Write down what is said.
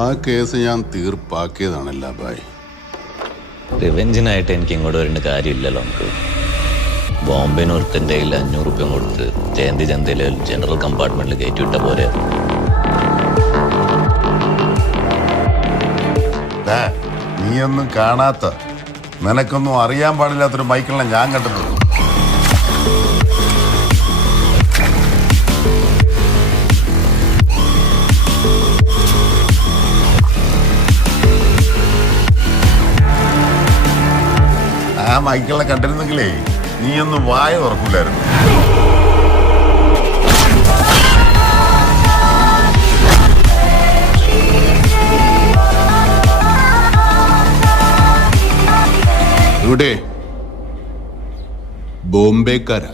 ആ കേസ് ഞാൻ തീർപ്പാക്കിയതാണല്ല ബായ്. റിവെഞ്ചിനായിട്ട് എനിക്ക് ഇങ്ങോട്ട് വരേണ്ട കാര്യമില്ലല്ലോ. നമുക്ക് ബോംബെന്ന് ഒരുത്തൻ്റെ കയ്യിൽ 500 രൂപ കൊടുത്ത് ജയന്തി ചന്തയിലെ ജനറൽ കമ്പാർട്ട്മെന്റിൽ കയറ്റിവിട്ട പോലെ. നീയൊന്നും കാണാത്ത, നിനക്കൊന്നും അറിയാൻ പാടില്ലാത്തൊരു മൈക്കിളിനെ ഞാൻ കണ്ടിട്ടുണ്ട്. ആ മൈക്കിളിനെ കണ്ടിരുന്നെങ്കിലേ നീയൊന്നും വായ തുറക്കൂലായിരുന്നു. ഇവിടെ ബോംബെക്കാരാ.